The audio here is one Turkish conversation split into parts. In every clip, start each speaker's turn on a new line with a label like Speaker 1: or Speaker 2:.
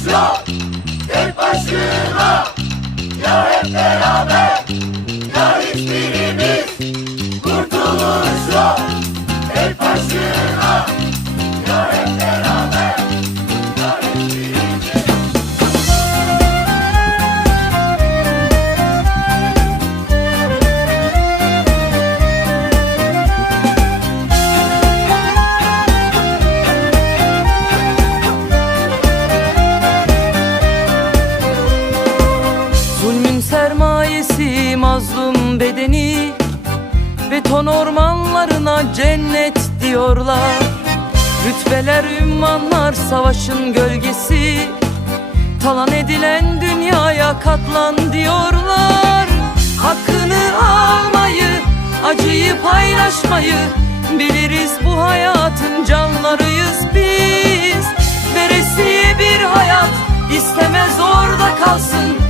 Speaker 1: İslam tek başına ya hep beraber. gölgesi mazlum bedeni Beton ormanlarına cennet diyorlar. Rütbeler ümmanlar savaşın gölgesi Talan edilen dünyaya katlan diyorlar. Hakkını almayı, acıyı paylaşmayı Biliriz bu hayatın canlarıyız biz. Veresiye bir hayat istemez orada kalsın.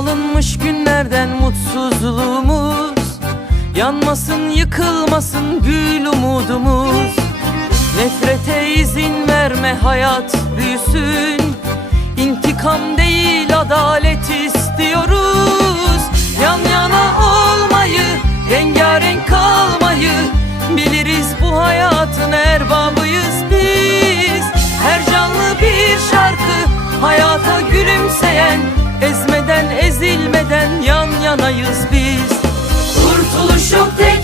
Speaker 1: alınmış günlerden mutsuzluğumuz. Yanmasın yıkılmasın gül umudumuz. Nefrete izin verme hayat büyüsün. İntikam değil adalet istiyoruz. Yan yana olmayı rengarenk kalmayı Biliriz bu hayatın erbabıyız biz. Her canlı bir şarkı hayata gülümseyen